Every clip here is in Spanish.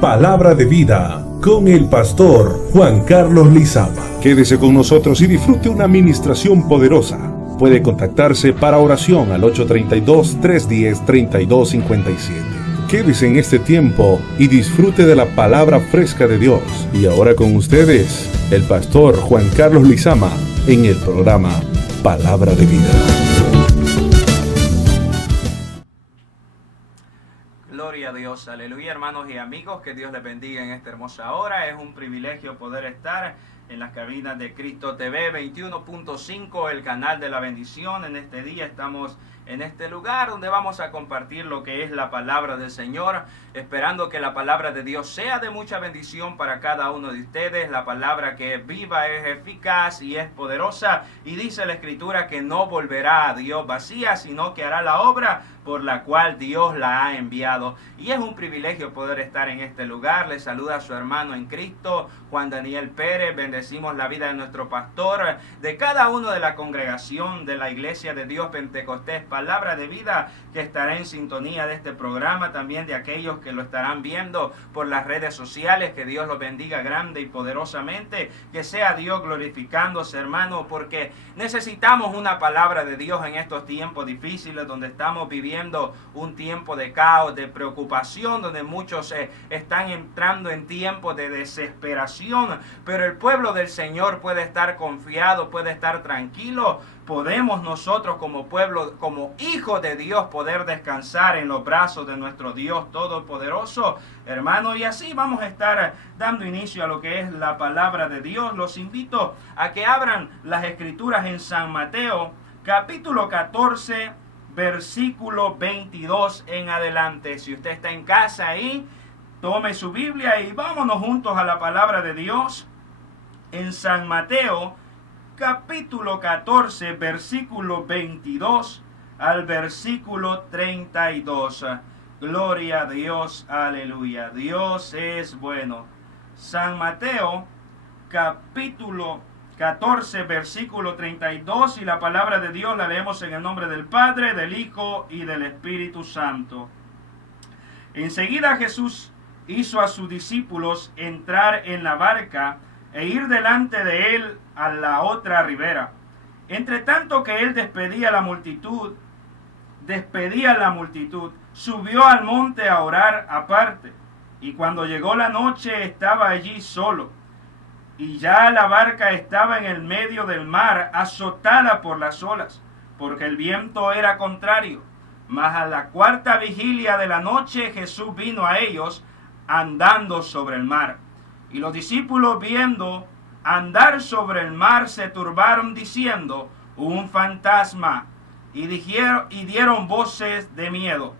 Palabra de vida con el pastor Juan Carlos Lizama. Quédese con nosotros y disfrute una administración poderosa. Puede contactarse para oración al 832-310-3257. Quédese en este tiempo y disfrute de la palabra fresca de Dios. Y ahora con ustedes, el pastor Juan Carlos Lizama en el programa Palabra de Vida. Gloria a Dios, aleluya, hermanos y amigos, que Dios les bendiga en esta hermosa hora. Es un privilegio poder estar en las cabinas de Cristo TV 21.5, el canal de la bendición. En este día estamos en este lugar donde vamos a compartir lo que es la palabra del Señor, esperando que la palabra de Dios sea de mucha bendición para cada uno de ustedes. La palabra que es viva, es eficaz y es poderosa, y dice la Escritura que no volverá a Dios vacía, sino que hará la obra por la cual Dios la ha enviado. Y es un privilegio poder estar en este lugar. Le saluda a su hermano en Cristo, Juan Daniel Pérez. Bendecimos la vida de nuestro pastor, de cada uno de la congregación de la Iglesia de Dios Pentecostés Palabra de Vida, que estará en sintonía de este programa, también de aquellos que lo estarán viendo por las redes sociales. Que Dios los bendiga grande y poderosamente, que sea Dios glorificándose, hermano, porque necesitamos una palabra de Dios en estos tiempos difíciles donde estamos viviendo un tiempo de caos, de preocupación, donde muchos están entrando en tiempos de desesperación, pero el pueblo del Señor puede estar confiado, puede estar tranquilo. Podemos nosotros como pueblo, como hijos de Dios, poder descansar en los brazos de nuestro Dios Todopoderoso, hermano. Y así vamos a estar dando inicio a lo que es la palabra de Dios. Los invito a que abran las Escrituras en San Mateo, capítulo 14, versículo 22 en adelante. Si usted está en casa ahí, tome su Biblia y vámonos juntos a la palabra de Dios en San Mateo, capítulo 14, versículo 22 al versículo 32. Gloria a Dios, aleluya. Dios es bueno. San Mateo, capítulo 14, versículo 32, y la palabra de Dios la leemos en el nombre del Padre, del Hijo y del Espíritu Santo. Enseguida Jesús hizo a sus discípulos entrar en la barca e ir delante de él a la otra ribera. Entre tanto que él despedía la multitud, subió al monte a orar aparte, y cuando llegó la noche estaba allí solo. Y ya la barca estaba en el medio del mar, azotada por las olas, porque el viento era contrario. Mas a la cuarta vigilia de la noche Jesús vino a ellos andando sobre el mar. Y los discípulos, viendo andar sobre el mar, se turbaron diciendo: un fantasma, y dieron voces de miedo.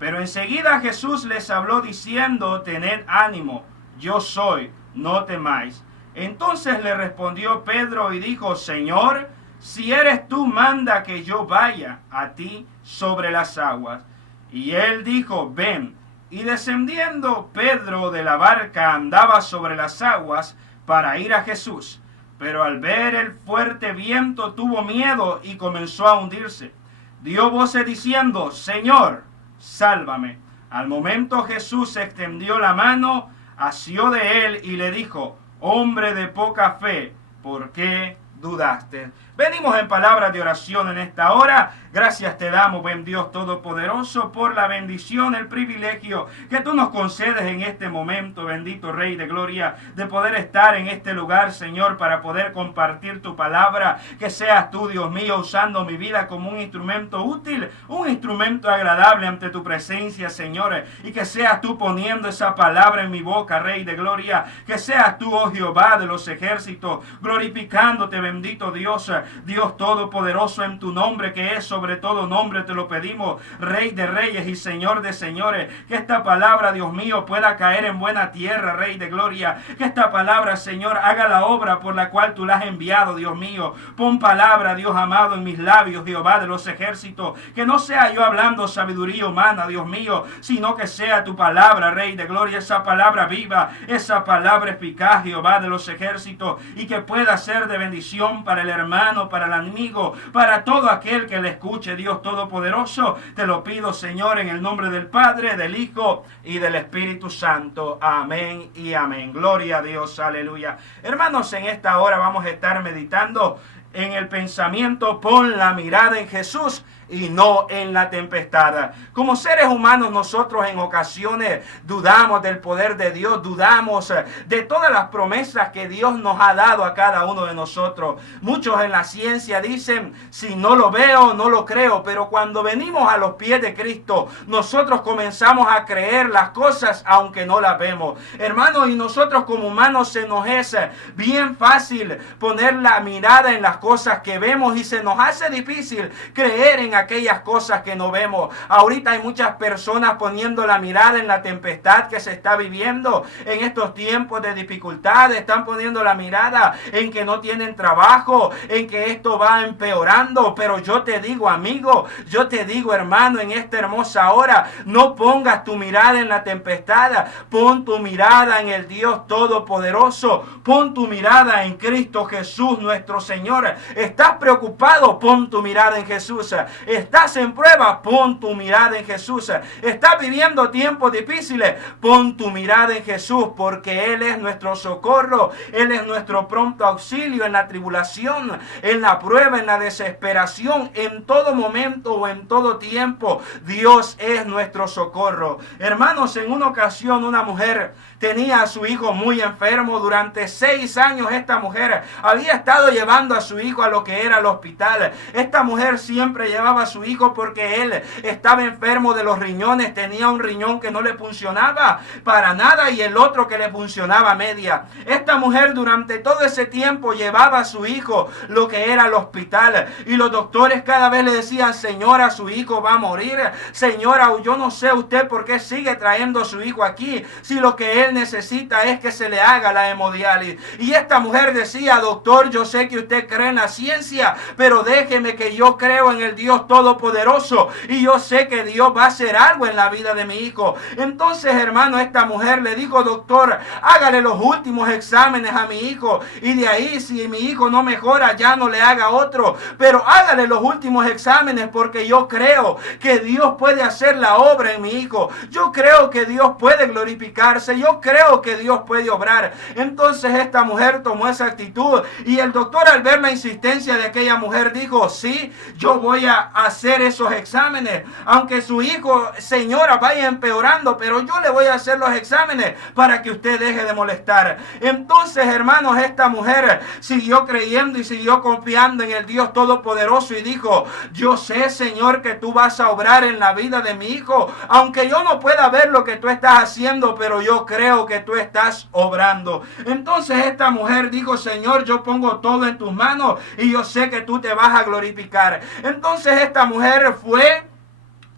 Pero enseguida Jesús les habló diciendo: tened ánimo, yo soy, no temáis. Entonces le respondió Pedro y dijo: Señor, si eres tú, manda que yo vaya a ti sobre las aguas. Y él dijo: ven. Y descendiendo Pedro de la barca, andaba sobre las aguas para ir a Jesús. Pero al ver el fuerte viento tuvo miedo y comenzó a hundirse. Dio voces diciendo: Señor, sálvame. Al momento Jesús extendió la mano, asió de él y le dijo: hombre de poca fe, ¿por qué dudaste? Venimos en palabras de oración en esta hora. Gracias te damos, buen Dios Todopoderoso, por la bendición, el privilegio que tú nos concedes en este momento, bendito Rey de Gloria, de poder estar en este lugar, Señor, para poder compartir tu palabra. Que seas tú, Dios mío, usando mi vida como un instrumento útil, un instrumento agradable ante tu presencia, Señor, y que seas tú poniendo esa palabra en mi boca, Rey de Gloria. Que seas tú, oh Jehová de los ejércitos, glorificándote, bendito Dios, Dios Todopoderoso, en tu nombre que es sobre todo nombre, te lo pedimos, Rey de Reyes y Señor de Señores. Que esta palabra, Dios mío, pueda caer en buena tierra, Rey de Gloria. Que esta palabra, Señor, haga la obra por la cual tú la has enviado, Dios mío. Pon palabra, Dios amado, en mis labios, Jehová de los ejércitos. Que no sea yo hablando sabiduría humana, Dios mío, sino que sea tu palabra, Rey de Gloria, esa palabra viva, esa palabra eficaz, Jehová de los ejércitos, y que pueda ser de bendición para el hermano hermano, para el amigo, para todo aquel que le escuche, Dios Todopoderoso. Te lo pido, Señor, en el nombre del Padre, del Hijo y del Espíritu Santo. Amén y amén. Gloria a Dios, aleluya. Hermanos, en esta hora vamos a estar meditando en el pensamiento: pon la mirada en Jesús y no en la tempestad. Como seres humanos, nosotros en ocasiones dudamos del poder de Dios, dudamos de todas las promesas que Dios nos ha dado a cada uno de nosotros. Muchos en la ciencia dicen: si no lo veo, no lo creo. Pero cuando venimos a los pies de Cristo, nosotros comenzamos a creer las cosas aunque no las vemos. Hermanos, y nosotros como humanos se nos es bien fácil poner la mirada en las cosas que vemos y se nos hace difícil creer en aquellas cosas que no vemos. Ahorita hay muchas personas poniendo la mirada en la tempestad que se está viviendo en estos tiempos de dificultad. Están poniendo la mirada en que no tienen trabajo, en que esto va empeorando. Pero yo te digo, amigo, yo te digo, hermano, en esta hermosa hora, no pongas tu mirada en la tempestad, pon tu mirada en el Dios Todopoderoso, pon tu mirada en Cristo Jesús nuestro Señor. ¿Estás preocupado? Pon tu mirada en Jesús. ¿Estás en prueba? Pon tu mirada en Jesús. ¿Estás viviendo tiempos difíciles? Pon tu mirada en Jesús, porque Él es nuestro socorro. Él es nuestro pronto auxilio en la tribulación, en la prueba, en la desesperación, en todo momento o en todo tiempo. Dios es nuestro socorro. Hermanos, en una ocasión una mujer tenía a su hijo muy enfermo. Durante 6 años esta mujer había estado llevando a su hijo a lo que era el hospital. Esta mujer siempre llevaba a su hijo porque él estaba enfermo de los riñones. Tenía un riñón que no le funcionaba para nada y el otro que le funcionaba a media. Esta mujer durante todo ese tiempo llevaba a su hijo lo que era el hospital, y los doctores cada vez le decían: señora, su hijo va a morir. Señora, yo no sé usted por qué sigue trayendo a su hijo aquí, si lo que él necesita es que se le haga la hemodiálisis. Y esta mujer decía: doctor, yo sé que usted cree en la ciencia, pero déjeme que yo creo en el Dios Todopoderoso y yo sé que Dios va a hacer algo en la vida de mi hijo. Entonces, hermano, esta mujer le dijo: doctor, hágale los últimos exámenes a mi hijo, y de ahí, si mi hijo no mejora, ya no le haga otro, pero hágale los últimos exámenes, porque yo creo que Dios puede hacer la obra en mi hijo. Yo creo que Dios puede glorificarse. Yo creo que Dios puede obrar. Entonces esta mujer tomó esa actitud, y el doctor, al ver la insistencia de aquella mujer, dijo: sí, yo voy a hacer esos exámenes, aunque su hijo, señora, vaya empeorando, pero yo le voy a hacer los exámenes para que usted deje de molestar. Entonces, hermanos, esta mujer siguió creyendo y siguió confiando en el Dios Todopoderoso y dijo: yo sé, Señor, que tú vas a obrar en la vida de mi hijo, aunque yo no pueda ver lo que tú estás haciendo, pero yo creo que tú estás obrando. Entonces esta mujer dijo: Señor, yo pongo todo en tus manos y yo sé que tú te vas a glorificar. Entonces esta mujer fue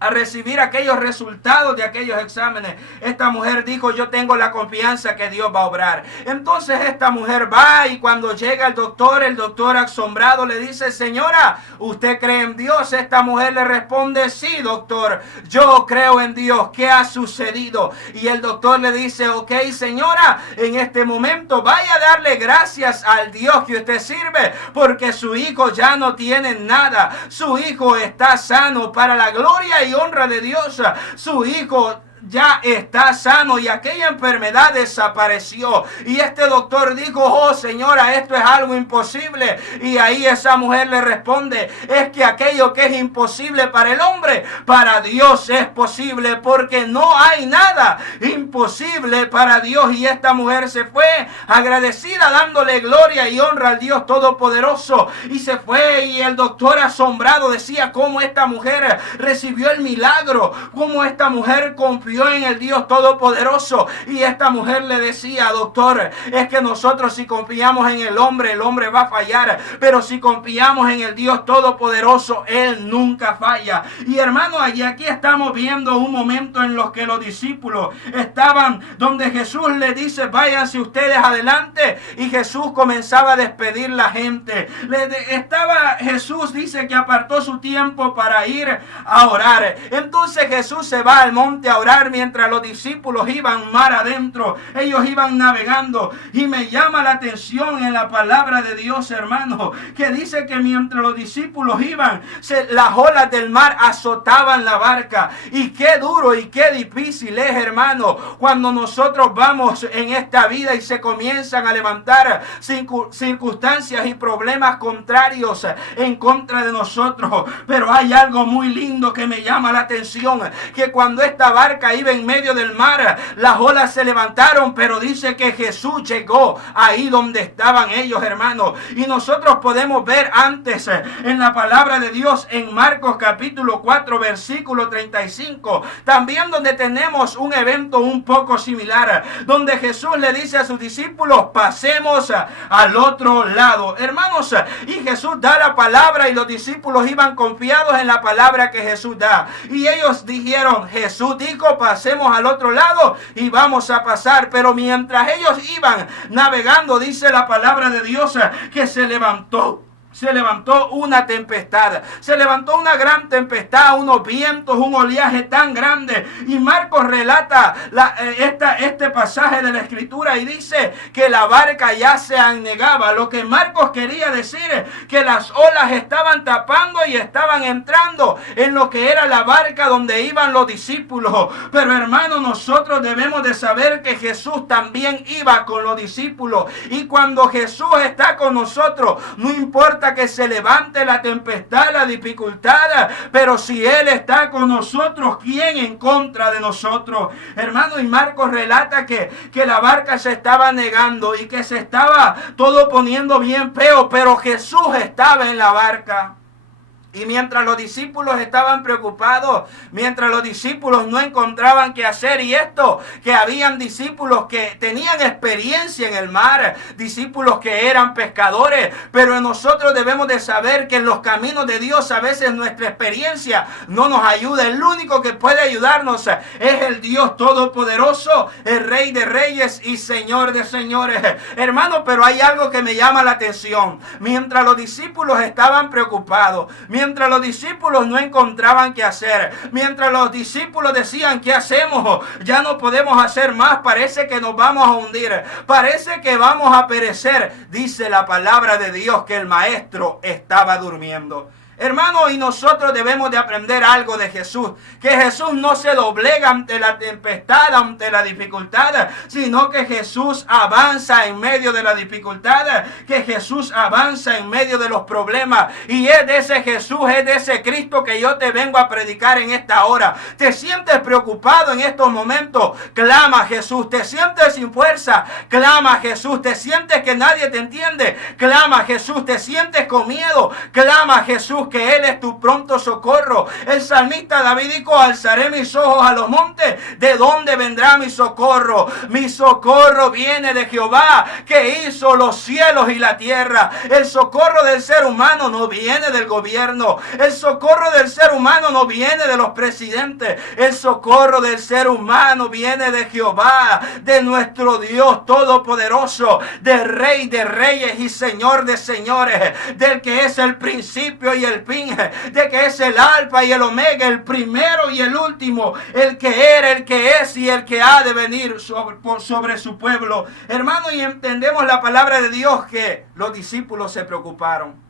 a recibir aquellos resultados de aquellos exámenes. Esta mujer dijo: yo tengo la confianza que Dios va a obrar. Entonces esta mujer va, y cuando llega el doctor asombrado le dice: señora, ¿usted cree en Dios? Esta mujer le responde: sí, doctor, yo creo en Dios. ¿Qué ha sucedido? Y el doctor le dice: ok, señora, en este momento vaya a darle gracias al Dios que usted sirve, porque su hijo ya no tiene nada. Su hijo está sano para la gloria y honra de Dios. Su hijo ya está sano y aquella enfermedad desapareció. Y este doctor dijo: oh, señora, esto es algo imposible. Y ahí esa mujer le responde: es que aquello que es imposible para el hombre, para Dios es posible, porque no hay nada imposible para Dios. Y esta mujer se fue agradecida, dándole gloria y honra al Dios Todopoderoso, y se fue. Y el doctor, asombrado, decía: cómo esta mujer recibió el milagro, cómo esta mujer confió en el Dios Todopoderoso. Y esta mujer le decía: doctor, es que nosotros, si confiamos en el hombre va a fallar, pero si confiamos en el Dios Todopoderoso, Él nunca falla. Y hermano, aquí estamos viendo un momento en los que los discípulos estaban donde Jesús le dice: váyanse ustedes adelante, y Jesús comenzaba a despedir la gente. Jesús dice que apartó su tiempo para ir a orar. Entonces Jesús se va al monte a orar. mar mientras los discípulos iban mar adentro. Ellos iban navegando. Y me llama la atención en la palabra de Dios, hermano, que dice que mientras los discípulos iban, las olas del mar azotaban la barca. Y qué duro y qué difícil es, hermano, cuando nosotros vamos en esta vida y se comienzan a levantar circunstancias y problemas contrarios en contra de nosotros. Pero hay algo muy lindo que me llama la atención, que cuando esta barca iba en medio del mar, las olas se levantaron, pero dice que Jesús llegó ahí donde estaban ellos, hermanos. Y nosotros podemos ver antes en la palabra de Dios en Marcos capítulo 4 versículo 35, también donde tenemos un evento un poco similar, donde Jesús le dice a sus discípulos: pasemos al otro lado, hermanos. Y Jesús da la palabra y los discípulos iban confiados en la palabra que Jesús da. Y ellos dijeron: Jesús dijo, pasemos al otro lado, y vamos a pasar. Pero mientras ellos iban navegando, dice la palabra de Dios que se levantó una tempestad, se levantó una gran tempestad, unos vientos, un oleaje tan grande. Y Marcos relata este pasaje de la escritura y dice que la barca ya se anegaba. Lo que Marcos quería decir es que las olas estaban tapando y estaban entrando en lo que era la barca donde iban los discípulos. Pero hermano, nosotros debemos de saber que Jesús también iba con los discípulos. Y cuando Jesús está con nosotros, no importa que se levante la tempestad, la dificultad, pero si Él está con nosotros, ¿quién en contra de nosotros? Hermano, y Marcos relata que la barca se estaba negando y que se estaba todo poniendo bien feo, pero Jesús estaba en la barca. Y mientras los discípulos estaban preocupados, mientras los discípulos no encontraban qué hacer, y esto que habían discípulos que tenían experiencia en el mar, discípulos que eran pescadores, pero nosotros debemos de saber que en los caminos de Dios a veces nuestra experiencia no nos ayuda. El único que puede ayudarnos es el Dios Todopoderoso, el Rey de Reyes y Señor de Señores. Hermano, pero hay algo que me llama la atención. Mientras los discípulos estaban preocupados, mientras los discípulos no encontraban qué hacer, mientras los discípulos decían: ¿qué hacemos? Ya no podemos hacer más, parece que nos vamos a hundir, parece que vamos a perecer. Dice la palabra de Dios que el maestro estaba durmiendo. Hermano, y nosotros debemos de aprender algo de Jesús, que Jesús no se doblega ante la tempestad, ante la dificultad, sino que Jesús avanza en medio de la dificultad, que Jesús avanza en medio de los problemas. Y es de ese Jesús, es de ese Cristo que yo te vengo a predicar en esta hora. ¿Te sientes preocupado en estos momentos? Clama a Jesús. ¿Te sientes sin fuerza? Clama a Jesús. ¿Te sientes que nadie te entiende? Clama a Jesús. ¿Te sientes con miedo? Clama a Jesús, que Él es tu pronto socorro. El salmista David dijo: alzaré mis ojos a los montes, ¿de dónde vendrá mi socorro? Mi socorro viene de Jehová, que hizo los cielos y la tierra. El socorro del ser humano no viene del gobierno, el socorro del ser humano no viene de los presidentes, el socorro del ser humano viene de Jehová, de nuestro Dios Todopoderoso, del Rey de Reyes y Señor de Señores, del que es el principio y el fin, de que es el alfa y el omega, el primero y el último, el que era, el que es y el que ha de venir sobre su pueblo. Hermano, y entendemos la palabra de Dios que los discípulos se preocuparon.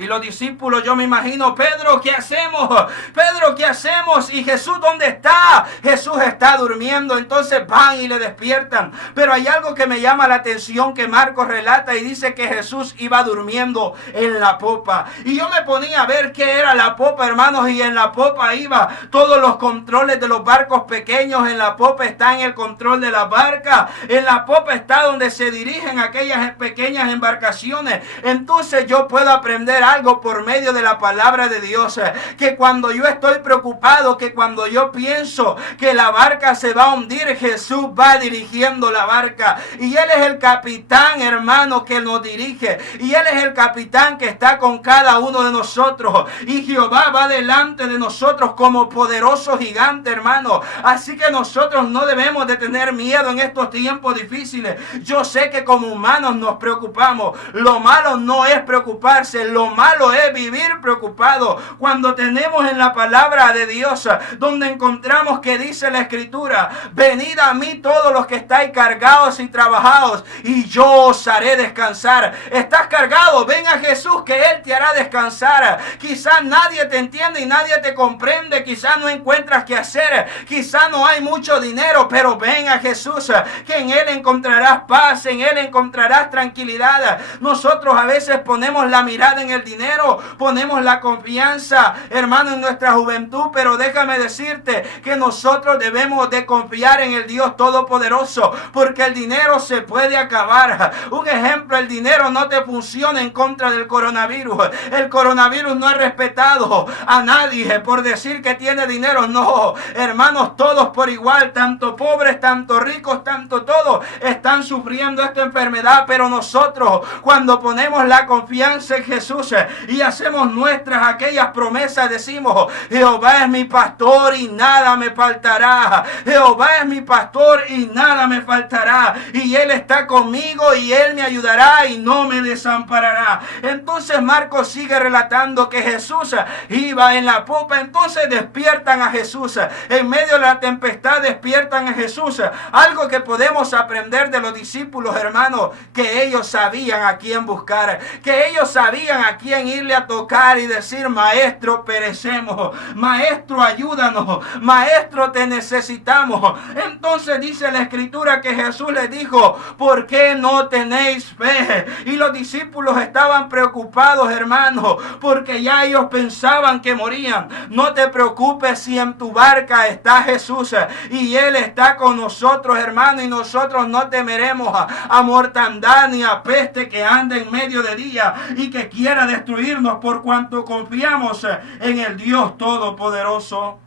Y los discípulos, yo me imagino: Pedro, ¿qué hacemos? Pedro, ¿qué hacemos? ¿Y Jesús dónde está? Jesús está durmiendo. Entonces van y le despiertan. Pero hay algo que me llama la atención que Marcos relata y dice que Jesús iba durmiendo en la popa. Y yo me ponía a ver qué era la popa, hermanos, y en la popa iba todos los controles de los barcos pequeños. En la popa está en el control de la barca. En la popa está donde se dirigen aquellas pequeñas embarcaciones. Entonces yo puedo aprender algo por medio de la palabra de Dios, que cuando yo estoy preocupado, que cuando yo pienso que la barca se va a hundir, Jesús va dirigiendo la barca, y Él es el capitán, hermano, que nos dirige, y Él es el capitán que está con cada uno de nosotros, y Jehová va delante de nosotros como poderoso gigante, hermano. Así que nosotros no debemos de tener miedo en estos tiempos difíciles. Yo sé que como humanos nos preocupamos. Lo malo no es preocuparse, lo malo es vivir preocupado. Cuando tenemos en la palabra de Dios, donde encontramos que dice la Escritura: venid a mí todos los que estáis cargados y trabajados, y yo os haré descansar. Estás cargado, ven a Jesús, que Él te hará descansar. Quizás nadie te entiende y nadie te comprende, quizás no encuentras qué hacer, quizás no hay mucho dinero, pero ven a Jesús, que en Él encontrarás paz, en Él encontrarás tranquilidad. Nosotros a veces ponemos la mirada en el dinero, ponemos la confianza, hermano, en nuestra juventud, pero déjame decirte que nosotros debemos de confiar en el Dios Todopoderoso, porque el dinero se puede acabar. Un ejemplo: el dinero no te funciona en contra del coronavirus. El coronavirus no ha respetado a nadie por decir que tiene dinero. No, hermanos, todos por igual, tanto pobres, tanto ricos, tanto todos están sufriendo esta enfermedad. Pero nosotros, cuando ponemos la confianza en Jesús y hacemos nuestras aquellas promesas, decimos: Jehová es mi pastor y nada me faltará. Jehová es mi pastor y nada me faltará. Y Él está conmigo y Él me ayudará y no me desamparará. Entonces Marcos sigue relatando que Jesús iba en la popa. Entonces despiertan a Jesús. En medio de la tempestad despiertan a Jesús. Algo que podemos aprender de los discípulos, hermanos, que ellos sabían a quién buscar, que ellos sabían a quién irle a tocar y decir: maestro, perecemos, maestro, ayúdanos, maestro, te necesitamos. Entonces dice la Escritura que Jesús les dijo: ¿por qué no tenéis fe? Y los discípulos estaban preocupados, hermanos, porque ya ellos pensaban que morían. No te preocupes, si en tu barca está Jesús y Él está con nosotros, hermano, y nosotros no temeremos a mortandad ni a peste que anda en medio de día y que quiera destruirnos, por cuanto confiamos en el Dios Todopoderoso.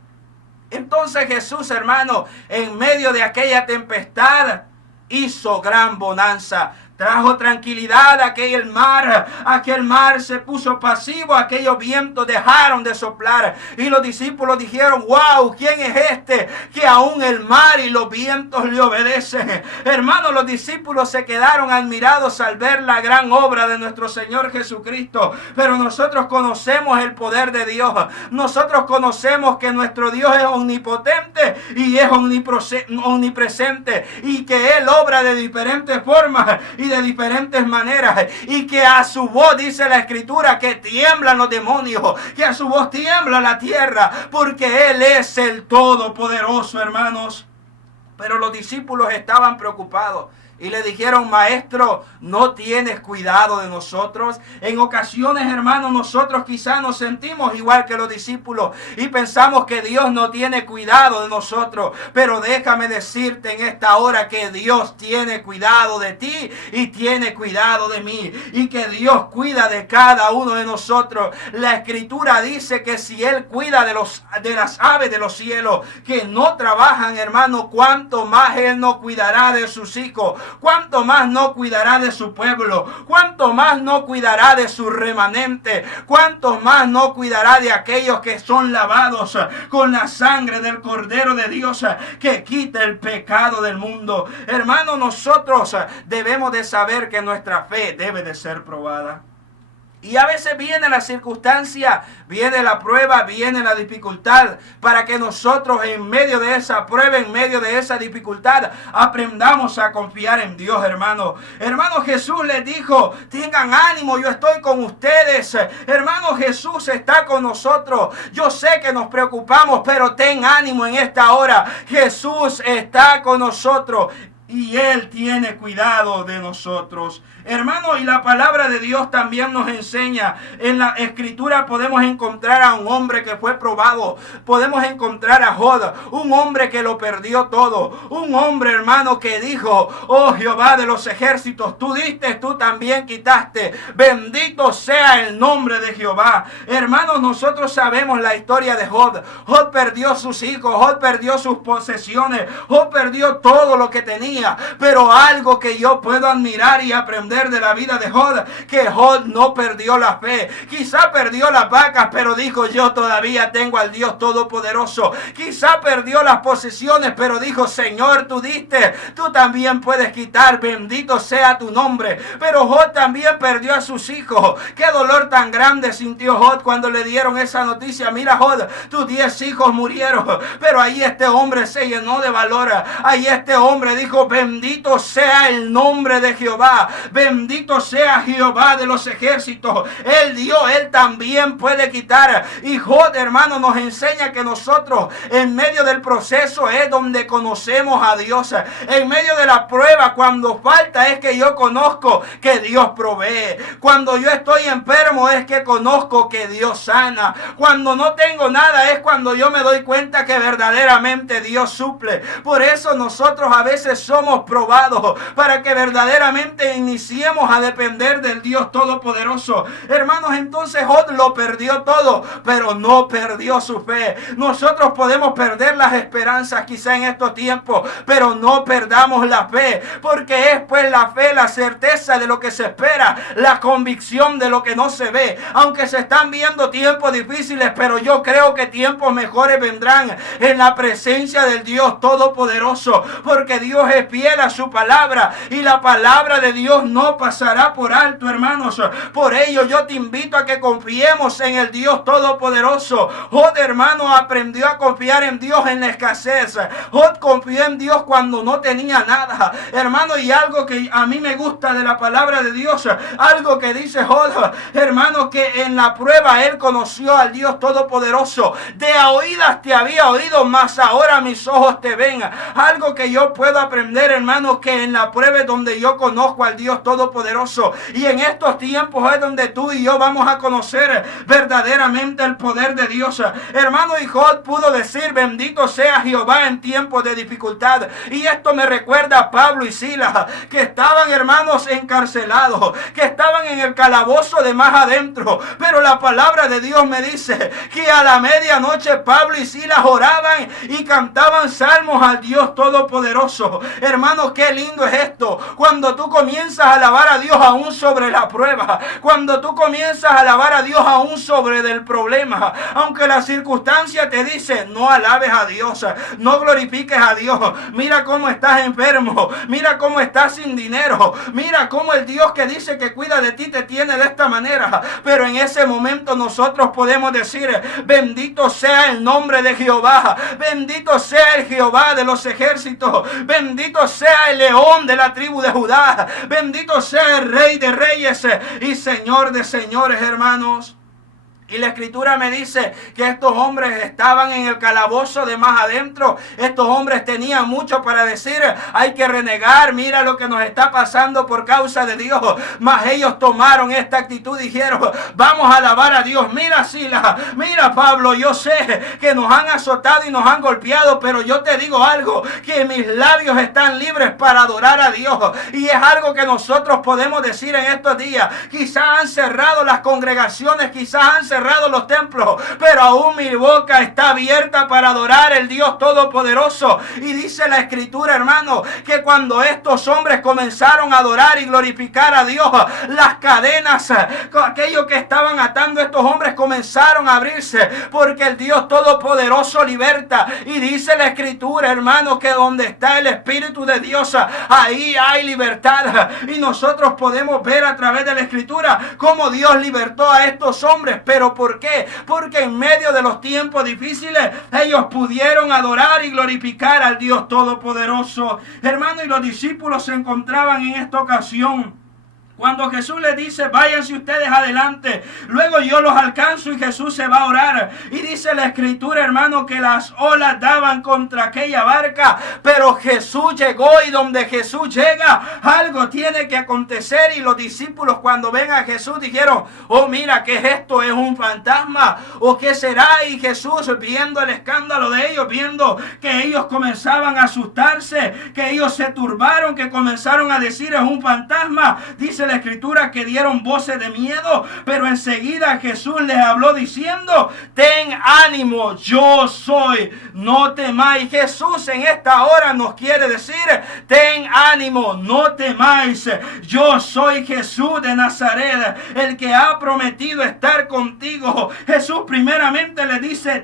Entonces Jesús, hermano, en medio de aquella tempestad, hizo gran bonanza. Trajo tranquilidad a aquel mar se puso pasivo, aquellos vientos dejaron de soplar y los discípulos dijeron: wow, ¿quién es este que aún el mar y los vientos le obedecen? Hermanos, los discípulos se quedaron admirados al ver la gran obra de nuestro Señor Jesucristo. Pero nosotros conocemos el poder de Dios, nosotros conocemos que nuestro Dios es omnipotente y es omnipresente, y que Él obra de diferentes formas y de diferentes maneras, y que a su voz, dice la Escritura, que tiemblan los demonios, que a su voz tiembla la tierra, porque Él es el Todopoderoso, hermanos. Pero los discípulos estaban preocupados y le dijeron: maestro, ¿no tienes cuidado de nosotros? En ocasiones, hermanos, nosotros quizás nos sentimos igual que los discípulos y pensamos que Dios no tiene cuidado de nosotros. Pero déjame decirte en esta hora que Dios tiene cuidado de ti y tiene cuidado de mí, y que Dios cuida de cada uno de nosotros. La Escritura dice que si Él cuida de las aves de los cielos, que no trabajan, hermano, cuánto más Él no cuidará de sus hijos. ¿Cuánto más no cuidará de su pueblo? ¿Cuánto más no cuidará de su remanente? ¿Cuánto más no cuidará de aquellos que son lavados con la sangre del Cordero de Dios, que quita el pecado del mundo? Hermanos, nosotros debemos de saber que nuestra fe debe de ser probada. Y a veces viene la circunstancia, viene la prueba, viene la dificultad, para que nosotros en medio de esa prueba, en medio de esa dificultad, aprendamos a confiar en Dios, hermano. Hermano, Jesús les dijo: tengan ánimo, yo estoy con ustedes. Hermano, Jesús está con nosotros. Yo sé que nos preocupamos, pero ten ánimo en esta hora. Jesús está con nosotros y Él tiene cuidado de nosotros. Hermano, y la palabra de Dios también nos enseña. En la Escritura podemos encontrar a un hombre que fue probado. Podemos encontrar a Job, un hombre que lo perdió todo. Un hombre, hermano, que dijo: oh Jehová de los ejércitos, tú diste, tú también quitaste. Bendito sea el nombre de Jehová. Hermanos, nosotros sabemos la historia de Job. Job perdió sus hijos, Job perdió sus posesiones, Job perdió todo lo que tenía. tenía. Pero algo que yo puedo admirar y aprender de la vida de Job, que Job no perdió la fe. Quizá perdió las vacas, pero dijo: yo todavía tengo al Dios Todopoderoso. Quizá perdió las posesiones, pero dijo: Señor, tú diste, tú también puedes quitar, bendito sea tu nombre. Pero Job también perdió a sus hijos. Qué dolor tan grande sintió Job cuando le dieron esa noticia: mira, Job, tus 10 hijos murieron. Pero ahí este hombre se llenó de valor. Ahí este hombre dijo: bendito sea el nombre de Jehová, bendito sea Jehová de los ejércitos. Él dio, él también puede quitar. Y Job, hermano, nos enseña que nosotros en medio del proceso es donde conocemos a Dios. En medio de la prueba, cuando falta, es que yo conozco que Dios provee. Cuando yo estoy enfermo, es que conozco que Dios sana. Cuando no tengo nada, es cuando yo me doy cuenta que verdaderamente Dios suple. Por eso nosotros a veces somos probados, para que verdaderamente iniciemos a depender del Dios Todopoderoso. Hermanos, entonces Job lo perdió todo, pero no perdió su fe. Nosotros podemos perder las esperanzas quizá en estos tiempos, pero no perdamos la fe, porque es pues la fe, la certeza de lo que se espera, la convicción de lo que no se ve. Aunque se están viendo tiempos difíciles, pero yo creo que tiempos mejores vendrán en la presencia del Dios Todopoderoso, porque Dios es fiel a su palabra y la palabra de Dios no pasará por alto, hermanos. Por ello yo te invito a que confiemos en el Dios Todopoderoso. Job, hermano, aprendió a confiar en Dios en la escasez. Job confió en Dios cuando no tenía nada, hermano. Y algo que a mí me gusta de la palabra de Dios, algo que dice Job, hermano, que en la prueba él conoció al Dios Todopoderoso. De a oídas te había oído, mas ahora mis ojos te ven. Algo que yo puedo aprender, hermano, que en la prueba es donde yo conozco al Dios Todopoderoso. Y en estos tiempos es donde tú y yo vamos a conocer verdaderamente el poder de Dios. Hermano, y Job pudo decir: bendito sea Jehová en tiempos de dificultad. Y esto me recuerda a Pablo y Silas, que estaban, hermanos, encarcelados, que estaban en el calabozo de más adentro. Pero la palabra de Dios me dice que a la medianoche Pablo y Silas oraban y cantaban salmos al Dios Todopoderoso. Hermano, qué lindo es esto, cuando tú comienzas a alabar a Dios aún sobre la prueba, cuando tú comienzas a alabar a Dios aún sobre el problema, aunque la circunstancia te dice: no alabes a Dios, no glorifiques a Dios, mira cómo estás enfermo, mira cómo estás sin dinero, mira cómo el Dios que dice que cuida de ti te tiene de esta manera. Pero en ese momento nosotros podemos decir: bendito sea el nombre de Jehová, bendito sea el Jehová de los ejércitos, bendito sea el león de la tribu de Judá, bendito sea el Rey de reyes y Señor de señores, hermanos. Y la escritura me dice que estos hombres estaban en el calabozo de más adentro. Estos hombres tenían mucho para decir: hay que renegar, mira lo que nos está pasando por causa de Dios. Mas ellos tomaron esta actitud y dijeron: vamos a alabar a Dios. Mira, Silas, mira, Pablo, yo sé que nos han azotado y nos han golpeado, pero yo te digo algo, que mis labios están libres para adorar a Dios. Y es algo que nosotros podemos decir en estos días. Quizás han cerrado las congregaciones, quizás han cerrado los templos, pero aún mi boca está abierta para adorar el Dios Todopoderoso. Y dice la escritura, hermano, que cuando estos hombres comenzaron a adorar y glorificar a Dios, las cadenas, aquello que estaban atando a estos hombres, comenzaron a abrirse, porque el Dios Todopoderoso liberta. Y dice la escritura, hermano, que donde está el Espíritu de Dios, ahí hay libertad. Y nosotros podemos ver a través de la escritura cómo Dios libertó a estos hombres. Pero ¿por qué? Porque en medio de los tiempos difíciles ellos pudieron adorar y glorificar al Dios Todopoderoso. Hermano, y los discípulos se encontraban en esta ocasión cuando Jesús les dice: váyanse ustedes adelante, luego yo los alcanzo, y Jesús se va a orar. Y dice la escritura, hermano, que las olas daban contra aquella barca, pero Jesús llegó, y donde Jesús llega, algo tiene que acontecer. Y los discípulos, cuando ven a Jesús, dijeron: oh, mira, ¿qué es esto? ¿Es un fantasma? ¿O qué será? Y Jesús, viendo el escándalo de ellos, viendo que ellos comenzaban a asustarse, que ellos se turbaron, que comenzaron a decir: es un fantasma, dice la escritura que dieron voces de miedo, pero enseguida Jesús les habló diciendo: ten ánimo, yo soy, no temáis. Jesús en esta hora nos quiere decir: ten ánimo, no temáis, yo soy Jesús de Nazaret, el que ha prometido estar contigo. Jesús primeramente le dice: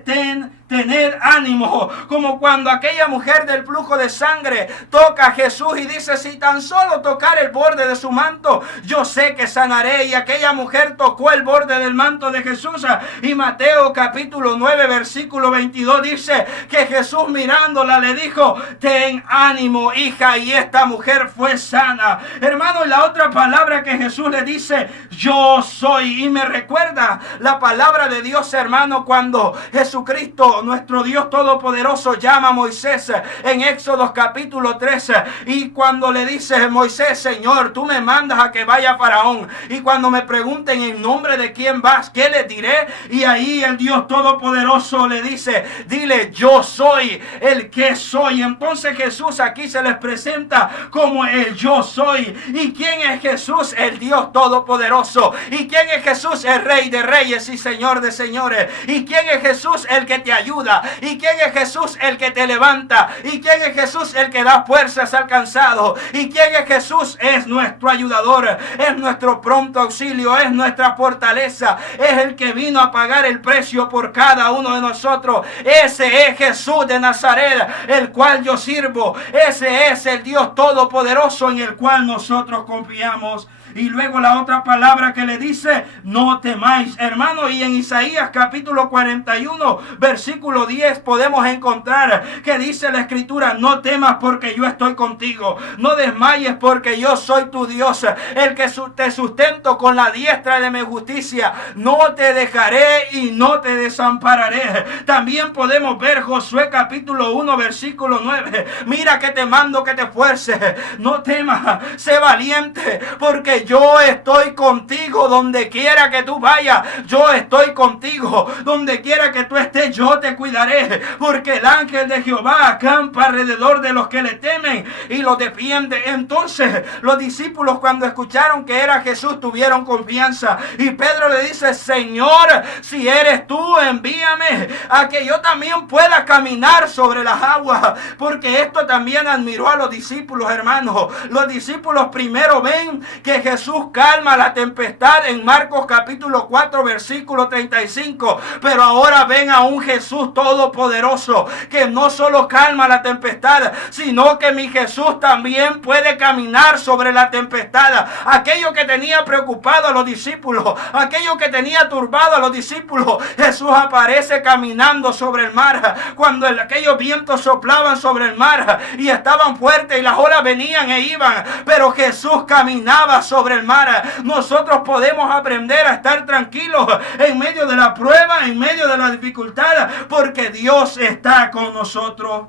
tener ánimo, como cuando aquella mujer del flujo de sangre toca a Jesús y dice: si tan solo tocar el borde de su manto, yo sé que sanaré. Y aquella mujer tocó el borde del manto de Jesús, y Mateo capítulo 9 versículo 22 dice que Jesús mirándola le dijo: ten ánimo, hija, y esta mujer fue sana. Hermano, la otra palabra que Jesús le dice: yo soy, y me recuerda la palabra de Dios, hermano, cuando Jesucristo, nuestro Dios todopoderoso, llama a Moisés en Éxodo capítulo 13, y cuando le dice Moisés: Señor, tú me mandas a que vaya a Faraón, y cuando me pregunten en nombre de quién vas, ¿qué les diré? Y ahí el Dios todopoderoso le dice: dile, yo soy el que soy. Entonces Jesús aquí se les presenta como el yo soy. ¿Y quién es Jesús? El Dios todopoderoso. ¿Y quién es Jesús? El Rey de reyes y Señor de señores. ¿Y quién es Jesús? El que te ayuda. ¿Y quién es Jesús? El que te levanta. ¿Y quién es Jesús? El que da fuerzas al cansado. ¿Y quién es Jesús? Es nuestro ayudador, es nuestro pronto auxilio, es nuestra fortaleza, es el que vino a pagar el precio por cada uno de nosotros. Ese es Jesús de Nazaret, el cual yo sirvo. Ese es el Dios todopoderoso en el cual nosotros confiamos. Y luego la otra palabra que le dice: no temáis, hermano. Y en Isaías capítulo 41 versículo 10 podemos encontrar que dice la escritura: no temas porque yo estoy contigo, no desmayes porque yo soy tu Dios, el que te sustento con la diestra de mi justicia, no te dejaré y no te desampararé. También podemos ver Josué capítulo 1 versículo 9: mira que te mando que te esfuerces, no temas, sé valiente, porque yo estoy contigo donde quiera que tú vayas. Yo estoy contigo donde quiera que tú estés. Yo te cuidaré, porque el ángel de Jehová acampa alrededor de los que le temen y los defiende. Entonces los discípulos, cuando escucharon que era Jesús, tuvieron confianza, y Pedro le dice: Señor, si eres tú, envíame a que yo también pueda caminar sobre las aguas. Porque esto también admiró a los discípulos, hermanos. Los discípulos primero ven que Jesús calma la tempestad en Marcos capítulo 4 versículo 35, pero ahora ven a un Jesús todopoderoso que no solo calma la tempestad, sino que mi Jesús también puede caminar sobre la tempestad. Aquello que tenía preocupado a los discípulos, aquello que tenía turbado a los discípulos, Jesús aparece caminando sobre el mar. Cuando aquellos vientos soplaban sobre el mar y estaban fuertes y las olas venían e iban, pero Jesús caminaba sobre el mar. Nosotros podemos aprender a estar tranquilos en medio de la prueba, en medio de la dificultad, porque Dios está con nosotros.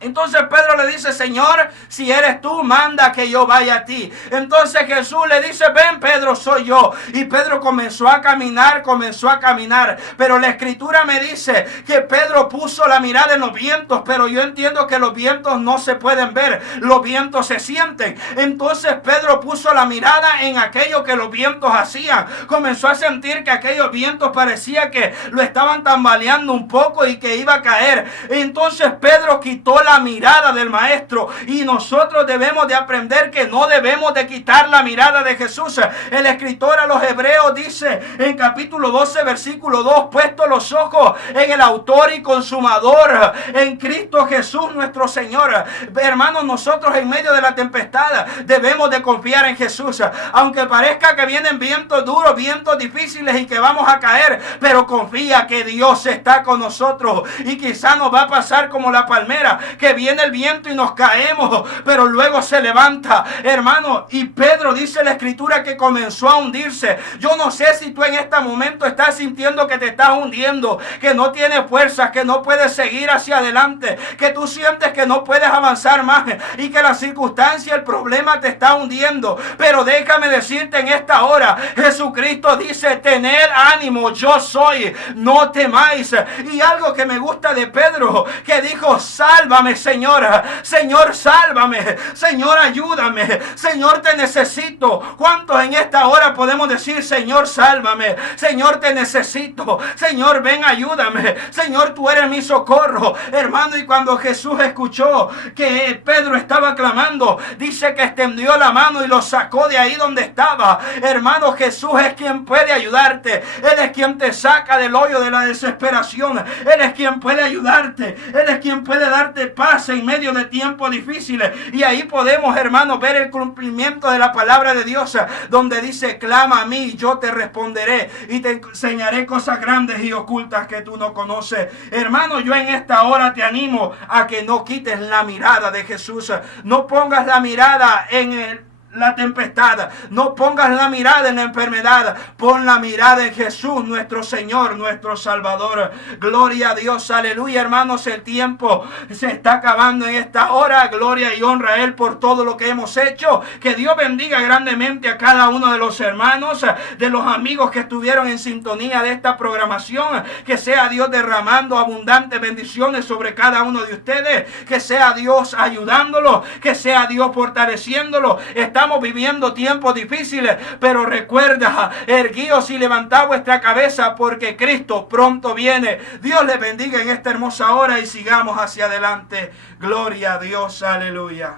Entonces Pedro le dice: Señor, si eres tú, manda que yo vaya a ti. Entonces Jesús le dice: ven, Pedro, soy yo. Y Pedro comenzó a caminar. Pero la escritura me dice que Pedro puso la mirada en los vientos, pero yo entiendo que los vientos no se pueden ver, los vientos se sienten. Entonces Pedro puso la mirada en aquello que los vientos hacían. Comenzó a sentir que aquellos vientos parecía que lo estaban tambaleando un poco y que iba a caer. Entonces Pedro quitó la mirada del maestro, y nosotros debemos de aprender que no debemos de quitar la mirada de Jesús. El escritor a los Hebreos dice en capítulo 12 versículo 2: puesto los ojos en el autor y consumador, en Cristo Jesús nuestro Señor. Hermanos, nosotros en medio de la tempestad debemos de confiar en Jesús, aunque parezca que vienen vientos duros, vientos difíciles y que vamos a caer, pero confía que Dios está con nosotros. Y quizá nos va a pasar como la palmera, que viene el viento y nos caemos, pero luego se levanta, hermano. Y Pedro, dice la escritura, que comenzó a hundirse. Yo no sé si tú en este momento estás sintiendo que te estás hundiendo, que no tienes fuerzas, que no puedes seguir hacia adelante, que tú sientes que no puedes avanzar más y que la circunstancia, el problema te está hundiendo. Pero déjame decirte en esta hora, Jesucristo dice: tened ánimo, yo soy, no temáis. Y algo que me gusta de Pedro, que dijo: sálvame sálvame, Señor. Señor, sálvame. Señor, ayúdame. Señor, te necesito. ¿Cuántos en esta hora podemos decir, Señor, sálvame? Señor, te necesito. Señor, ven, ayúdame. Señor, tú eres mi socorro. Hermano, y cuando Jesús escuchó que Pedro estaba clamando, dice que extendió la mano y lo sacó de ahí donde estaba. Hermano, Jesús es quien puede ayudarte. Él es quien te saca del hoyo de la desesperación. Él es quien puede ayudarte. Él es quien puede darte paz en medio de tiempos difíciles. Y ahí podemos, hermanos, ver el cumplimiento de la palabra de Dios, donde dice, clama a mí y yo te responderé y te enseñaré cosas grandes y ocultas que tú no conoces. Hermano, yo en esta hora te animo a que no quites la mirada de Jesús. No pongas la mirada en la tempestad, no pongas la mirada en la enfermedad, pon la mirada en Jesús, nuestro Señor, nuestro Salvador. Gloria a Dios, aleluya. Hermanos, el tiempo se está acabando en esta hora. Gloria y honra a Él por todo lo que hemos hecho. Que Dios bendiga grandemente a cada uno de los hermanos, de los amigos que estuvieron en sintonía de esta programación. Que sea Dios derramando abundantes bendiciones sobre cada uno de ustedes, que sea Dios ayudándolo, que sea Dios fortaleciéndolo. Estamos viviendo tiempos difíciles, pero recuerda, erguíos y levantad vuestra cabeza, porque Cristo pronto viene. Dios les bendiga en esta hermosa hora y sigamos hacia adelante. Gloria a Dios, aleluya.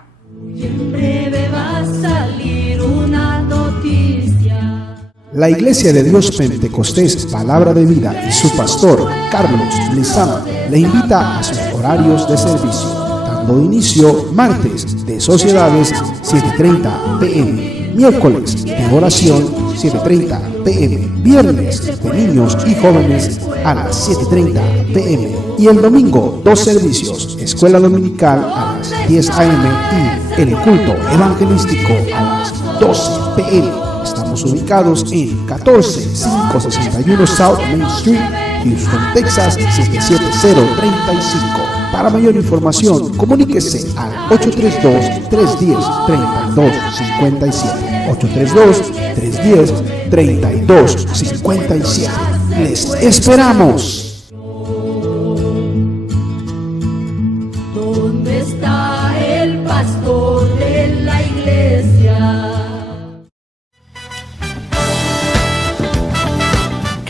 Y en breve va a salir una noticia. La Iglesia de Dios Pentecostés Palabra de Vida y su pastor Carlos Lizama le invita a sus horarios de servicio, dando inicio martes de sociedades 7:30 p.m, miércoles de oración 7:30 p.m, viernes de niños y jóvenes a las 7:30 p.m y el domingo dos servicios, escuela dominical a las 10 a.m. y el culto evangelístico a las 12 p.m. Estamos ubicados en 14561 South Main Street, Houston, Texas 77035. Para mayor información, comuníquese al 832-310-3257. 832-310-3257. ¡Les esperamos! ¿Dónde está el pastor de la iglesia?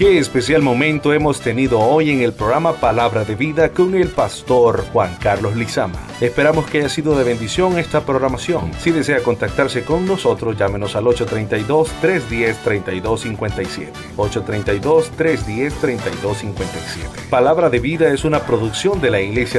Qué especial momento hemos tenido hoy en el programa Palabra de Vida con el pastor Juan Carlos Lizama. Esperamos que haya sido de bendición esta programación. Si desea contactarse con nosotros, llámenos al 832-310-3257. 832-310-3257. Palabra de Vida es una producción de la Iglesia